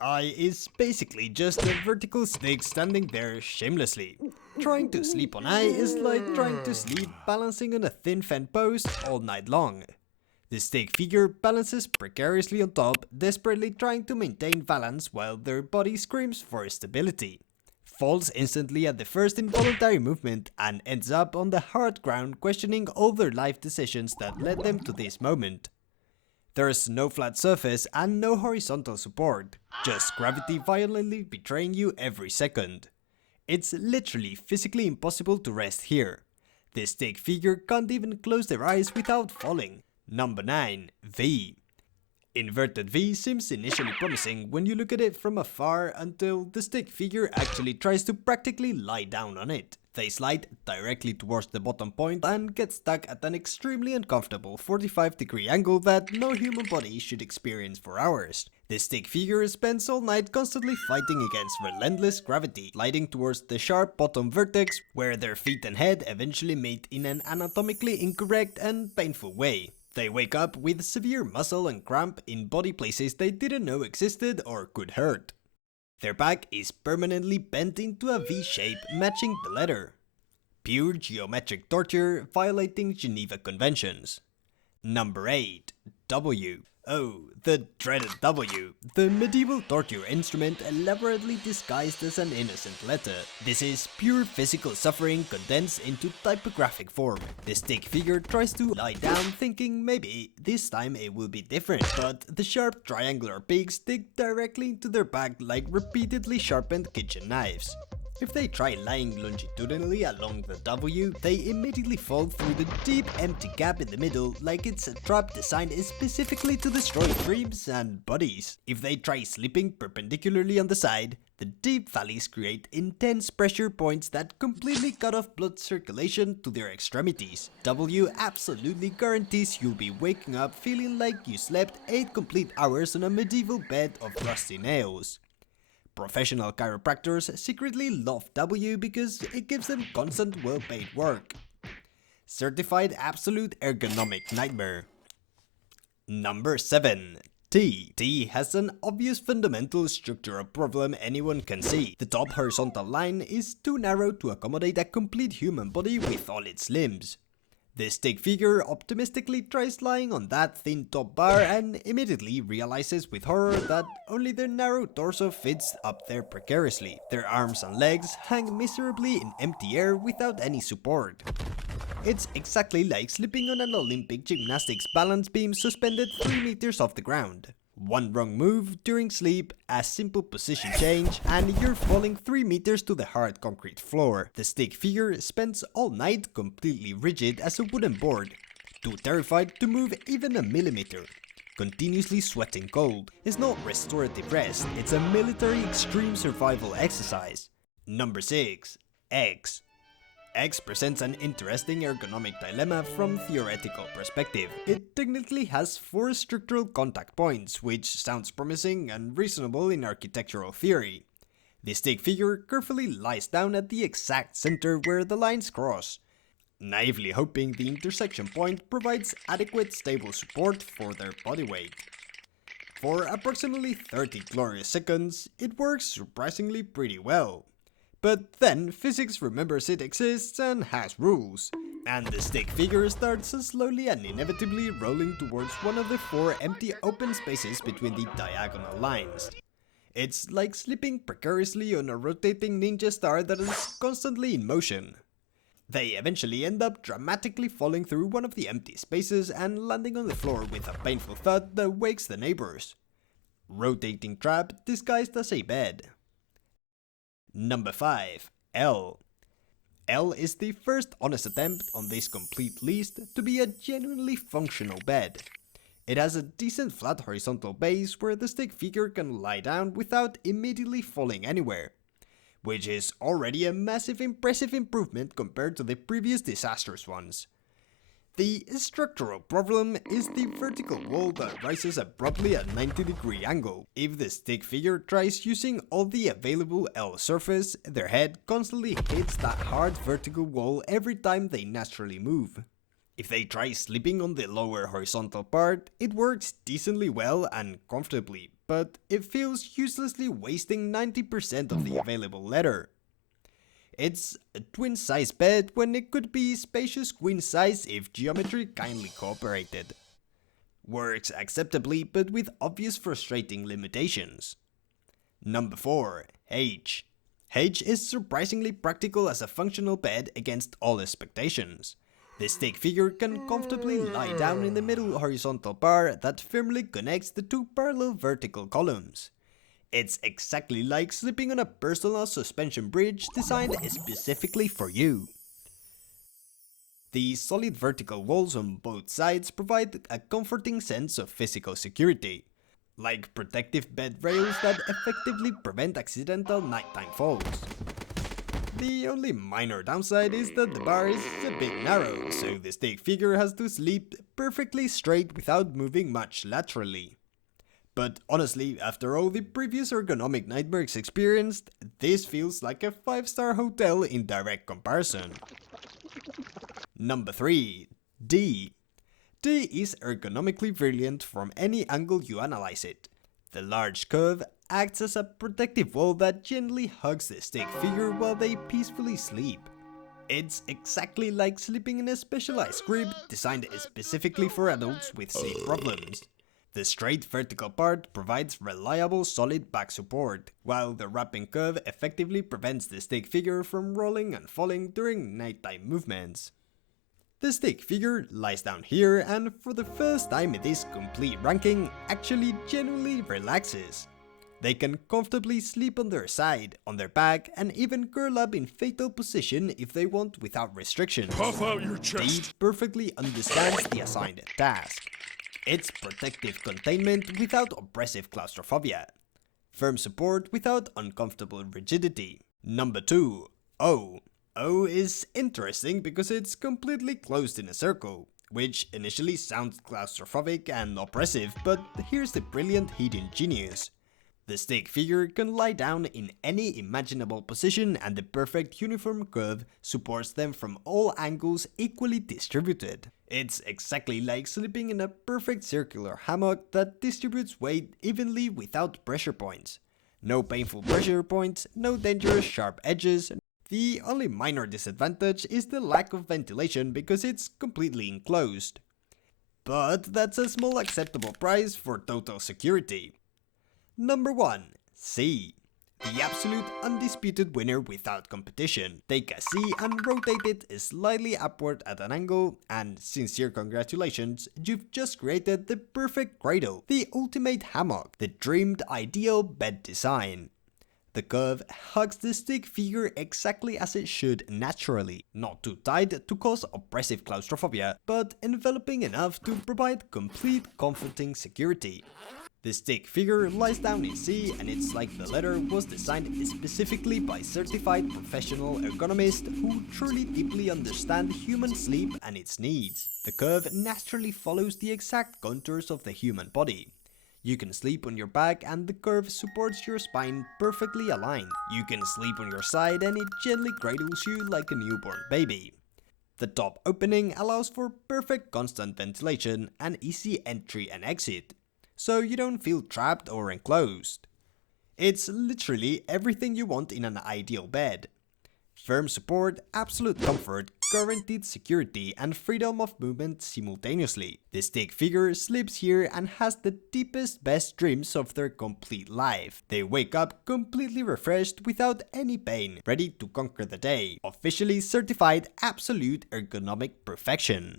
eye is basically just a vertical stick standing there shamelessly. Trying to sleep on eye is like trying to sleep balancing on a thin fan post all night long. The stick figure balances precariously on top, desperately trying to maintain balance while their body screams for stability. Falls instantly at the first involuntary movement and ends up on the hard ground questioning all their life decisions that led them to this moment. There's no flat surface and no horizontal support, just gravity violently betraying you every second. It's literally physically impossible to rest here. The stick figure can't even close their eyes without falling. Number 9. V. Inverted V seems initially promising when you look at it from afar until the stick figure actually tries to practically lie down on it. They slide directly towards the bottom point and get stuck at an extremely uncomfortable 45-degree angle that no human body should experience for hours. The stick figure spends all night constantly fighting against relentless gravity, sliding towards the sharp bottom vertex where their feet and head eventually meet in an anatomically incorrect and painful way. They wake up with severe muscle and cramp in body places they didn't know existed or could hurt. Their back is permanently bent into a V shape matching the letter. Pure geometric torture violating Geneva Conventions. Number 8. W. Oh, the dreaded W, the medieval torture instrument elaborately disguised as an innocent letter. This is pure physical suffering condensed into typographic form. The stick figure tries to lie down thinking maybe this time it will be different, but the sharp triangular peaks dig directly into their back like repeatedly sharpened kitchen knives. If they try lying longitudinally along the W, they immediately fall through the deep empty gap in the middle like it's a trap designed specifically to destroy dreams and bodies. If they try sleeping perpendicularly on the side, the deep valleys create intense pressure points that completely cut off blood circulation to their extremities. W absolutely guarantees you'll be waking up feeling like you slept 8 complete hours on a medieval bed of rusty nails. Professional chiropractors secretly love W because it gives them constant well-paid work. Certified absolute ergonomic nightmare. Number 7. T. T has an obvious fundamental structural problem anyone can see. The top horizontal line is too narrow to accommodate a complete human body with all its limbs. The stick figure optimistically tries lying on that thin top bar and immediately realizes with horror that only their narrow torso fits up there precariously. Their arms and legs hang miserably in empty air without any support. It's exactly like sleeping on an Olympic gymnastics balance beam suspended 3 meters off the ground. One wrong move during sleep, a simple position change, and you're falling 3 meters to the hard concrete floor. The stick figure spends all night completely rigid as a wooden board, too terrified to move even a millimeter. Continuously sweating cold. It's not restorative rest, it's a military extreme survival exercise. Number 6. X. X presents an interesting ergonomic dilemma from theoretical perspective. It technically has 4 structural contact points, which sounds promising and reasonable in architectural theory. The stick figure carefully lies down at the exact center where the lines cross, naively hoping the intersection point provides adequate stable support for their body weight. For approximately 30 glorious seconds, it works surprisingly pretty well. But then physics remembers it exists and has rules, and the stick figure starts slowly and inevitably rolling towards one of the 4 empty open spaces between the diagonal lines. It's like sleeping precariously on a rotating ninja star that is constantly in motion. They eventually end up dramatically falling through one of the empty spaces and landing on the floor with a painful thud that wakes the neighbors. Rotating trap disguised as a bed. Number 5. L. L is the first honest attempt on this complete list to be a genuinely functional bed. It has a decent flat horizontal base where the stick figure can lie down without immediately falling anywhere, which is already a massive impressive improvement compared to the previous disastrous ones. The structural problem is the vertical wall that rises abruptly at 90-degree angle. If the stick figure tries using all the available L surface, their head constantly hits that hard vertical wall every time they naturally move. If they try sleeping on the lower horizontal part, it works decently well and comfortably, but it feels uselessly wasting 90% of the available leather. It's a twin-size bed when it could be spacious queen-size if geometry kindly cooperated. Works acceptably but with obvious frustrating limitations. Number 4. H. H is surprisingly practical as a functional bed against all expectations. The stick figure can comfortably lie down in the middle horizontal bar that firmly connects the two parallel vertical columns. It's exactly like sleeping on a personal suspension bridge designed specifically for you. The solid vertical walls on both sides provide a comforting sense of physical security, like protective bed rails that effectively prevent accidental nighttime falls. The only minor downside is that the bar is a bit narrow, so the stick figure has to sleep perfectly straight without moving much laterally. But honestly, after all the previous ergonomic nightmares experienced, this feels like a 5-star hotel in direct comparison. Number 3. D. D is ergonomically brilliant from any angle you analyze it. The large curve acts as a protective wall that gently hugs the stick figure while they peacefully sleep. It's exactly like sleeping in a specialized crib designed specifically for adults with sleep problems. The straight vertical part provides reliable solid back support, while the wrapping curve effectively prevents the stick figure from rolling and falling during nighttime movements. The stick figure lies down here and for the first time in this complete ranking actually genuinely relaxes. They can comfortably sleep on their side, on their back, and even curl up in fetal position if they want without restrictions. Puff out your chest. D perfectly understands the assigned task. It's protective containment without oppressive claustrophobia. Firm support without uncomfortable rigidity. Number 2. O. O is interesting because it's completely closed in a circle, which initially sounds claustrophobic and oppressive, but here's the brilliant hidden genius. The stick figure can lie down in any imaginable position and the perfect uniform curve supports them from all angles equally distributed. It's exactly like sleeping in a perfect circular hammock that distributes weight evenly without pressure points. No painful pressure points, no dangerous sharp edges. The only minor disadvantage is the lack of ventilation because it's completely enclosed. But that's a small acceptable price for total security. Number 1. C. The absolute undisputed winner without competition. Take a C and rotate it slightly upward at an angle, and sincere congratulations, you've just created the perfect cradle, the ultimate hammock, the dreamed ideal bed design. The curve hugs the stick figure exactly as it should naturally, not too tight to cause oppressive claustrophobia, but enveloping enough to provide complete comforting security. The stick figure lies down in C and it's like the leather was designed specifically by certified professional ergonomists who truly deeply understand human sleep and its needs. The curve naturally follows the exact contours of the human body. You can sleep on your back and the curve supports your spine perfectly aligned. You can sleep on your side and it gently cradles you like a newborn baby. The top opening allows for perfect constant ventilation and easy entry and exit, so you don't feel trapped or enclosed. It's literally everything you want in an ideal bed. Firm support, absolute comfort, guaranteed security, and freedom of movement simultaneously. The stick figure sleeps here and has the deepest, best dreams of their complete life. They wake up completely refreshed without any pain, ready to conquer the day. Officially certified absolute ergonomic perfection.